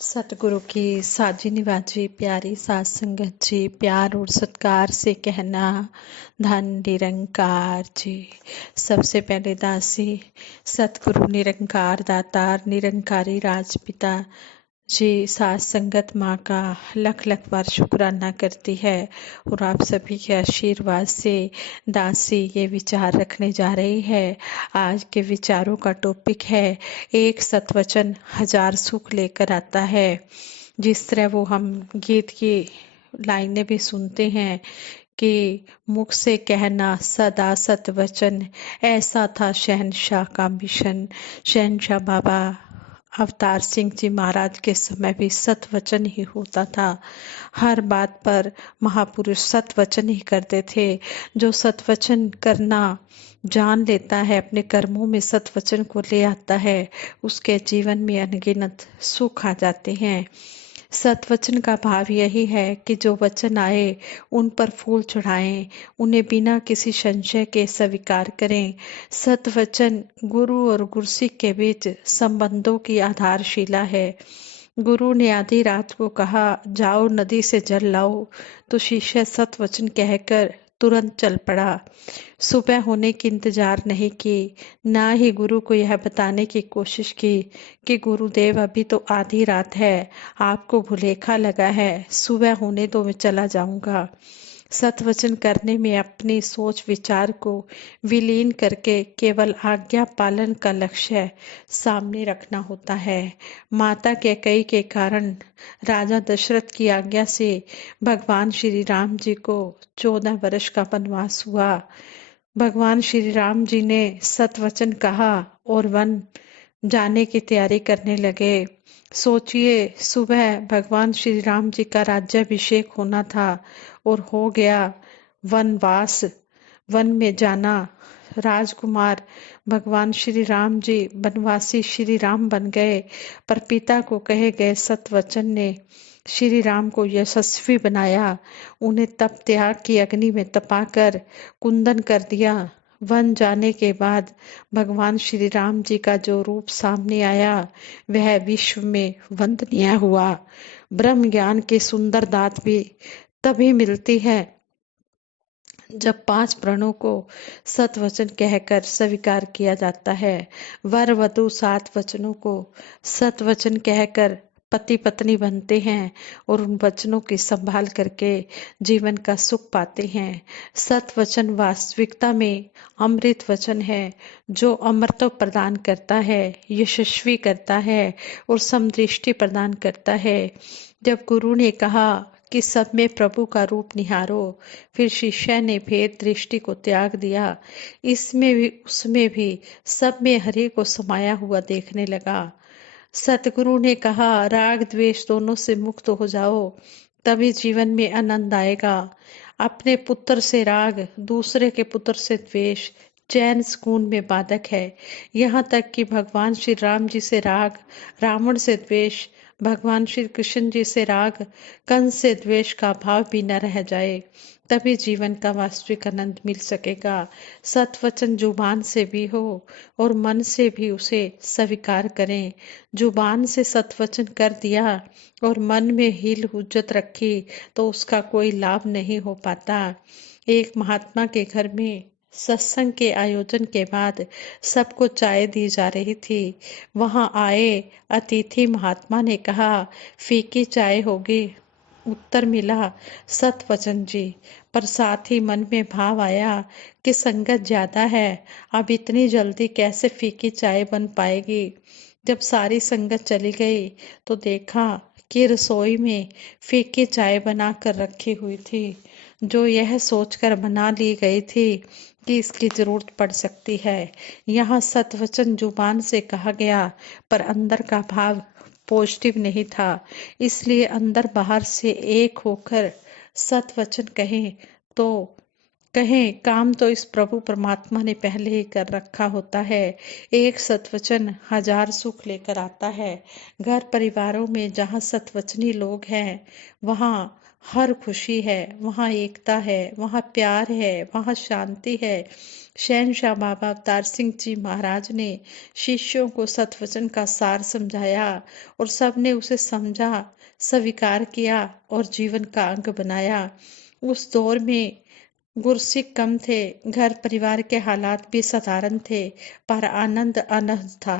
सतगुरु की साजी निवाजी प्यारी सात संगत जी, प्यार और सत्कार से कहना धन निरंकार जी। सबसे पहले दासी सतगुरु निरंकार दातार निरंकारी राजपिता जी सात संगत माँ का लख लख बार शुक्राना करती है और आप सभी के आशीर्वाद से दासी ये विचार रखने जा रही है। आज के विचारों का टॉपिक है एक सतवचन हजार सुख लेकर आता है। जिस तरह वो हम गीत की लाइनें भी सुनते हैं कि मुख से कहना सदा सतवचन, ऐसा था शहनशाह का मिशन। शहनशाह बाबा अवतार सिंह जी महाराज के समय भी सतवचन ही होता था। हर बात पर महापुरुष सतवचन ही करते थे। जो सतवचन करना जान लेता है, अपने कर्मों में सतवचन को ले आता है, उसके जीवन में अनगिनत सुख आ जाते हैं। सतवचन का भाव यही है कि जो वचन आए उन पर फूल चढ़ाएं, उन्हें बिना किसी संशय के स्वीकार करें। सतवचन गुरु और गुरसिक के बीच संबंधों की आधारशिला है। गुरु ने आधी रात को कहा जाओ नदी से जल लाओ, तो शिष्य सतवचन कहकर तुरंत चल पड़ा। सुबह होने की इंतजार नहीं की, ना ही गुरु को यह बताने की कोशिश की कि गुरुदेव अभी तो आधी रात है, आपको भुलेखा लगा है, सुबह होने दो मैं चला जाऊंगा। सतवचन करने में अपनी सोच विचार को विलीन करके केवल आज्ञा पालन का लक्ष्य सामने रखना होता है। माता कैकेयी के कारण राजा दशरथ की आज्ञा से भगवान श्री राम जी को 14 वर्ष का वनवास हुआ। भगवान श्री राम जी ने सतवचन कहा और वन जाने की तैयारी करने लगे। सोचिए, सुबह भगवान श्री राम जी का राज्याभिषेक होना था और हो गया वनवास, वन में जाना। राजकुमार भगवान श्री राम जी वनवासी श्री राम बन गए, पर पिता को कहे गए सतवचन ने श्री राम को यशस्वी बनाया। उन्हें तप त्याग की अग्नि में तपाकर कुंदन कर दिया। वन जाने के बाद भगवान श्री राम जी का जो रूप सामने आया वह विश्व में वंदनीय हुआ। ब्रह्म ज्ञान की सुंदर दात भी तभी मिलती है जब 5 प्रणों को सतवचन कहकर स्वीकार किया जाता है। वर वधु 7 वचनों को सतवचन कहकर पति पत्नी बनते हैं और उन वचनों की संभाल करके जीवन का सुख पाते हैं। सतवचन वास्तविकता में अमृत वचन है, जो अमृत प्रदान करता है, यशस्वी करता है और समदृष्टि प्रदान करता है। जब गुरु ने कहा कि सब में प्रभु का रूप निहारो, फिर शिष्य ने भेद दृष्टि को त्याग दिया। इसमें भी उसमें भी सब में हरि को समाया हुआ देखने लगा। सतगुरु ने कहा राग द्वेष दोनों से मुक्त हो जाओ, तभी जीवन में आनंद आएगा। अपने पुत्र से राग, दूसरे के पुत्र से द्वेष चैन सुकून में बाधक है। यहाँ तक कि भगवान श्री राम जी से राग, रावण से द्वेष, भगवान श्री कृष्ण जी से राग, कंस से द्वेष का भाव भी न रह जाए, तभी जीवन का वास्तविक आनंद मिल सकेगा। सतवचन जुबान से भी हो और मन से भी उसे स्वीकार करें। जुबान से सतवचन कर दिया और मन में हील हुज्जत रखी तो उसका कोई लाभ नहीं हो पाता। एक महात्मा के घर में सत्संग के आयोजन के बाद सबको चाय दी जा रही थी। वहां आए अतिथि महात्मा ने कहा फीकी चाय होगी। उत्तर मिला सतवचन जी, पर साथ ही मन में भाव आया कि संगत ज्यादा है, अब इतनी जल्दी कैसे फीकी चाय बन पाएगी। जब सारी संगत चली गई तो देखा कि रसोई में फीकी चाय बना कर रखी हुई थी, जो यह सोचकर बना ली गई थी कि इसकी जरूरत पड़ सकती है। यहाँ सतवचन जुबान से कहा गया, पर अंदर का भाव पॉजिटिव नहीं था, इसलिए अंदर बाहर से एक होकर सतवचन कहें काम तो इस प्रभु परमात्मा ने पहले ही कर रखा होता है। एक सतवचन हजार सुख लेकर आता है। घर परिवारों में जहाँ सतवचनी लोग हैं वहाँ हर खुशी है, वहाँ एकता है, वहाँ प्यार है, वहाँ शांति है। शहंशाह बाबा अवतार सिंह जी महाराज ने शिष्यों को सतवचन का सार समझाया और सबने उसे समझा, स्वीकार किया और जीवन का अंग बनाया। उस दौर में गुरसिख कम थे, घर परिवार के हालात भी साधारण थे, पर आनंद अनंत था।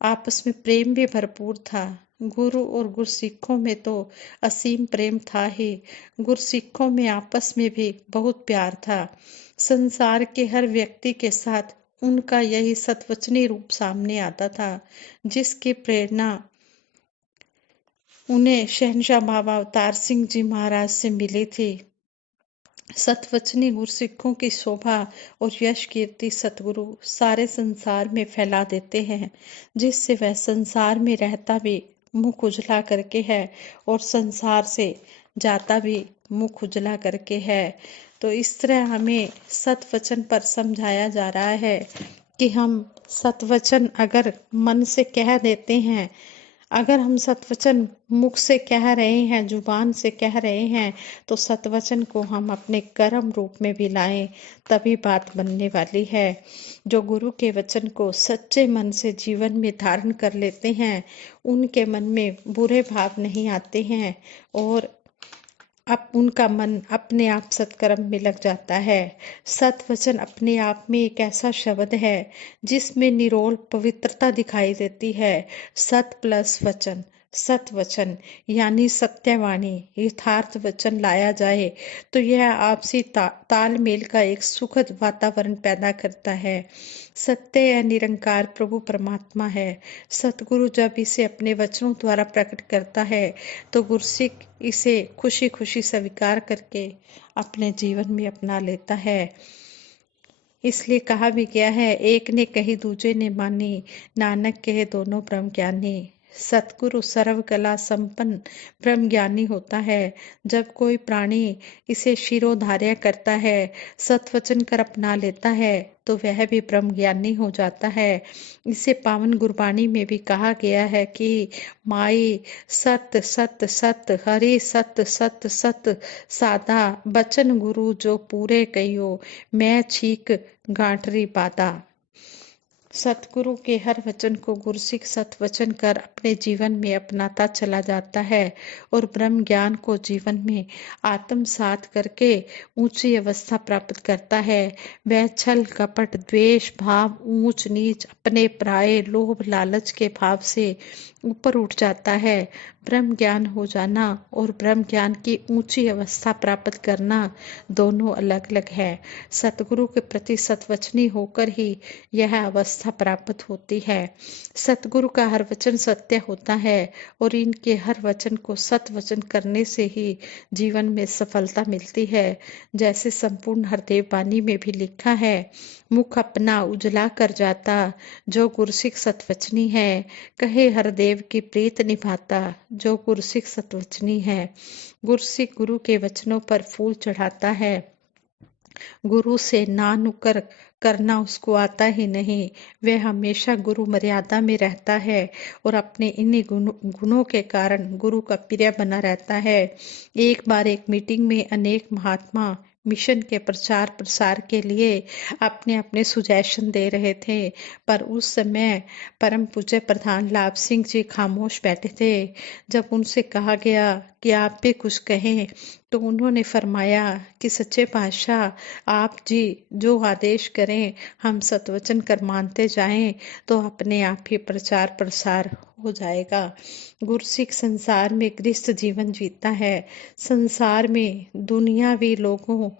आपस में प्रेम भी भरपूर था। गुरु और गुरसिखों में तो असीम प्रेम था ही, गुरसिखों में आपस में भी बहुत प्यार था। संसार के हर व्यक्ति के साथ उनका यही सतवचनी रूप सामने आता था, जिसकी प्रेरणा उन्हें शहंशाह बाबा अवतार सिंह जी महाराज से मिली थी। सतवचनी गुरसिखों की शोभा और यश कीर्ति सतगुरु सारे संसार में फैला देते हैं, जिससे वह संसार में रहता भी मुख उजला करके है और संसार से जाता भी मुख उजला करके है। तो इस तरह हमें सतवचन पर समझाया जा रहा है कि हम सतवचन अगर मन से कह देते हैं, अगर हम सतवचन मुख से कह रहे हैं, जुबान से कह रहे हैं, तो सतवचन को हम अपने कर्म रूप में भी लाएं, तभी बात बनने वाली है। जो गुरु के वचन को सच्चे मन से जीवन में धारण कर लेते हैं, उनके मन में बुरे भाव नहीं आते हैं और अब उनका मन अपने आप सत्कर्म में लग जाता है। सतवचन अपने आप में एक ऐसा शब्द है जिसमें निरोल पवित्रता दिखाई देती है। सत प्लस वचन, सतवचन यानी सत्यवाणी, यथार्थ वचन लाया जाए तो यह आपसी तालमेल का एक सुखद वातावरण पैदा करता है। सत्य या निरंकार प्रभु परमात्मा है। सतगुरु जब इसे अपने वचनों द्वारा प्रकट करता है तो गुरसिख इसे खुशी खुशी स्वीकार करके अपने जीवन में अपना लेता है। इसलिए कहा भी गया है, एक ने कही दूजे ने मानी, नानक कहे दोनों ब्रह्म ज्ञानी। सतगुरु सर्व कला संपन्न ब्रह्म ज्ञानी होता है। जब कोई प्राणी इसे शिरोधार्य करता है, सतवचन कर अपना लेता है, तो वह भी ब्रह्म ज्ञानी हो जाता है। इसे पावन गुरबाणी में भी कहा गया है कि माई सत सत सत हरि सत सत सत सादा बचन गुरु जो पूरे कहियो मैं छीक गांठरी बादा। सतगुरु के हर वचन को गुरसिख सतवचन कर अपने जीवन में अपनाता चला जाता है और ब्रह्म ज्ञान को जीवन में आत्मसात करके ऊंची अवस्था प्राप्त करता है। वह छल कपट द्वेष भाव ऊंच नीच अपने पराये लोभ लालच के भाव से ऊपर उठ जाता है। ब्रह्म ज्ञान हो जाना और ब्रह्म ज्ञान की ऊंची अवस्था प्राप्त करना दोनों अलग अलग है। सतगुरु के प्रति सतवचनी होकर ही यह अवस्था प्राप्त होती है। सतगुरु का हर वचन सत्य होता है और इनके हर वचन को सत वचन करने से ही जीवन में सफलता मिलती है। जैसे संपूर्ण हरदेव वाणी में भी लिखा है, मुख अपना उजला कर जाता जो गुरसिख सतवचनी है, कहे हरदेव की प्रीत निभाता जो गुरसिख सतवचनी है। गुरसिख गुरु के वचनों पर फूल चढ़ाता है। गुरु से ना नुकर करना उसको आता ही नहीं। वह हमेशा गुरु मर्यादा में रहता है और अपने इन्हीं गुणों के कारण गुरु का प्रिय बना रहता है। एक बार एक मीटिंग में अनेक महात्मा मिशन के प्रचार प्रसार के लिए अपने अपने सुजेशन दे रहे थे, पर उस समय परम पूज्य प्रधान लाभ सिंह जी खामोश बैठे थे। जब उनसे कहा गया कि आप भी कुछ कहें, तो उन्होंने फरमाया कि सच्चे पातशाह आप जी जो आदेश करें हम सतवचन कर मानते जाएं तो अपने आप ही प्रचार प्रसार हो जाएगा। गुरसिख संसार में गृहस्थ जीवन जीता है। संसार में दुनियावी लोगों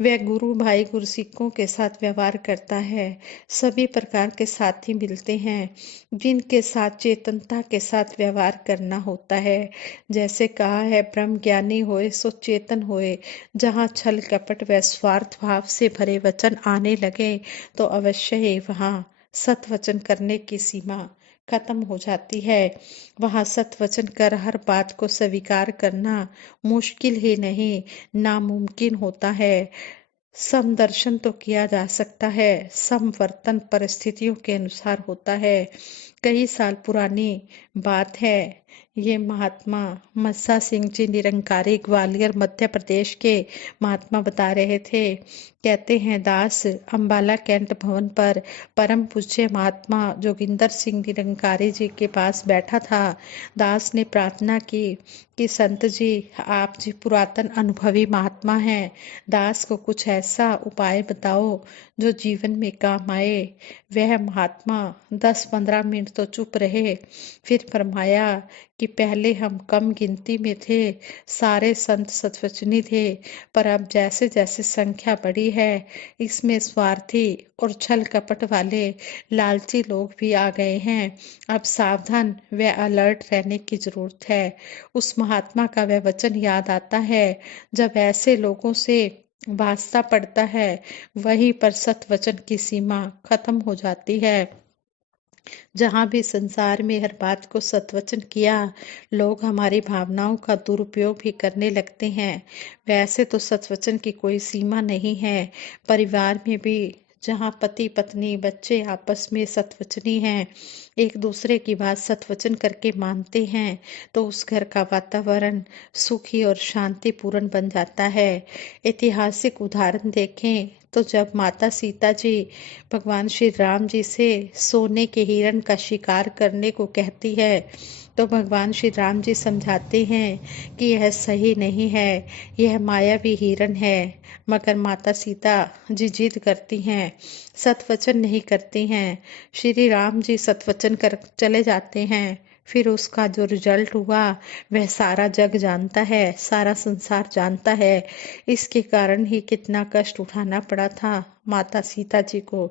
व गुरु भाई गुरसिखों के साथ व्यवहार करता है। सभी प्रकार के साथी मिलते हैं जिनके साथ चेतनता के साथ व्यवहार करना होता है। जैसे कहा है, ब्रह्म ज्ञानी होए सो चेतन होए। जहाँ छल कपट व स्वार्थ भाव से भरे वचन आने लगे तो अवश्य ही वहाँ सतवचन करने की सीमा खत्म हो जाती है। वहाँ सतवचन कर हर बात को स्वीकार करना मुश्किल ही नहीं नामुमकिन होता है। समदर्शन तो किया जा सकता है, समवर्तन परिस्थितियों के अनुसार होता है। कई साल पुरानी बात है। ये महात्मा मस्सा सिंह जी निरंकारी ग्वालियर मध्य प्रदेश के महात्मा बता रहे थे। कहते हैं दास अंबाला कैंट भवन पर परम पूज्य महात्मा जोगिंदर सिंह निरंकारी जी के पास बैठा था। दास ने प्रार्थना की कि संत जी आप जी पुरातन अनुभवी महात्मा हैं, दास को कुछ ऐसा उपाय बताओ जो जीवन में काम आए। वह महात्मा 10-15 मिनट तो चुप रहे, फिर फरमाया कि पहले हम कम गिनती में थे, सारे संत सतवचनी थे, पर अब जैसे जैसे संख्या बढ़ी है इसमें स्वार्थी और छल कपट वाले लालची लोग भी आ गए हैं। अब सावधान व अलर्ट रहने की जरूरत है। उस महात्मा का वह वचन याद आता है, जब ऐसे लोगों से वास्ता पड़ता है वहीं पर सतवचन की सीमा खत्म हो जाती है। जहां भी संसार में हर बात को सतवचन किया, लोग हमारी भावनाओं का दुरुपयोग भी करने लगते हैं। वैसे तो सतवचन की कोई सीमा नहीं है। परिवार में भी जहाँ पति पत्नी बच्चे आपस में सतवचनी हैं, एक दूसरे की बात सतवचन करके मानते हैं, तो उस घर का वातावरण सुखी और शांतिपूर्ण बन जाता है। ऐतिहासिक उदाहरण देखें तो जब माता सीता जी भगवान श्री राम जी से सोने के हिरण का शिकार करने को कहती है, तो भगवान श्री राम जी समझाते हैं कि यह सही नहीं है, यह मायावी हिरण है। मगर माता सीता जी जिद करती हैं, सतवचन नहीं करती हैं। श्री राम जी सतवचन कर चले जाते हैं। फिर उसका जो रिजल्ट हुआ वह सारा जग जानता है, सारा संसार जानता है। इसके कारण ही कितना कष्ट उठाना पड़ा था माता सीता जी को।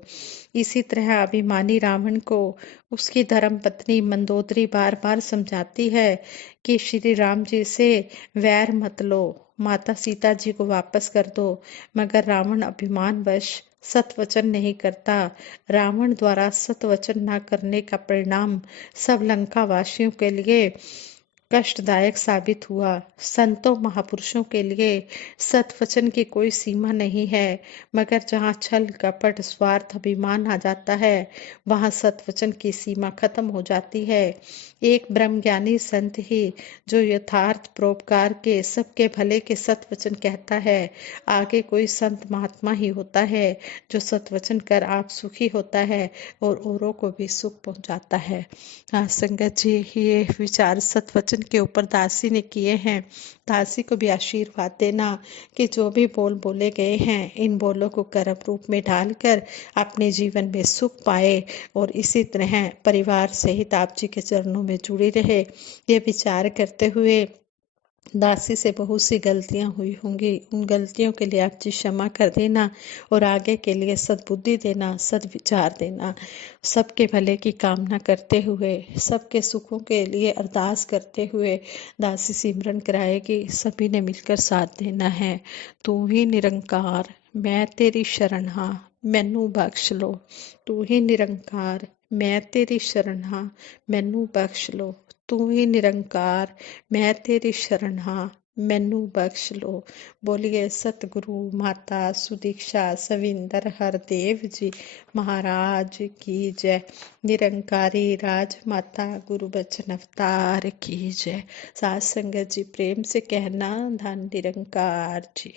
इसी तरह अभिमानी रावण को उसकी धर्म पत्नी मंदोदरी बार बार समझाती है कि श्री राम जी से वैर मत लो, माता सीता जी को वापस कर दो। मगर रावण अभिमानवश सतवचन नहीं करता। रावण द्वारा सतवचन न करने का परिणाम सब लंका वासियों के लिए कष्टदायक साबित हुआ। संतों महापुरुषों के लिए सतवचन की कोई सीमा नहीं है, मगर जहाँ छल कपट स्वार्थ अभिमान आ जाता है वहाँ सतवचन की सीमा खत्म हो जाती है। एक ब्रह्मज्ञानी संत ही जो यथार्थ परोपकार के सबके भले के सतवचन कहता है, आगे कोई संत महात्मा ही होता है जो सतवचन कर आप सुखी होता है और औरों को भी सुख पहुंचाता है। हाँ संगत जी, ये विचार सतवचन के ऊपर दासी ने किए हैं। दासी को भी आशीर्वाद देना कि जो भी बोल बोले गए हैं इन बोलों को कर्म रूप में डालकर अपने जीवन में सुख पाए और इसी तरह परिवार सहित आप जी के चरणों में जुड़े रहे। ये विचार करते हुए दासी से बहुत सी गलतियां हुई होंगी, उन गलतियों के लिए आप जी क्षमा कर देना और आगे के लिए सद्बुद्धि देना, सद्विचार देना। सबके भले की कामना करते हुए, सबके सुखों के लिए अरदास करते हुए दासी सिमरन कराएगी। सभी ने मिलकर साथ देना है। तू ही निरंकार मैं तेरी शरण हाँ, मैनू बख्श लो। तू ही निरंकार मैं तेरी शरण हाँ, मैनू बख्श लो। तू ही निरंकार मैं तेरी शरण हाँ, मैनू बख्श लो। बोलिए सतगुरु माता सुदीक्षा सविंदर हरदेव जी महाराज की जय। निरंकारी राजमाता गुरु बचन अवतार की जय। साथ संगत जी प्रेम से कहना धन निरंकार जी।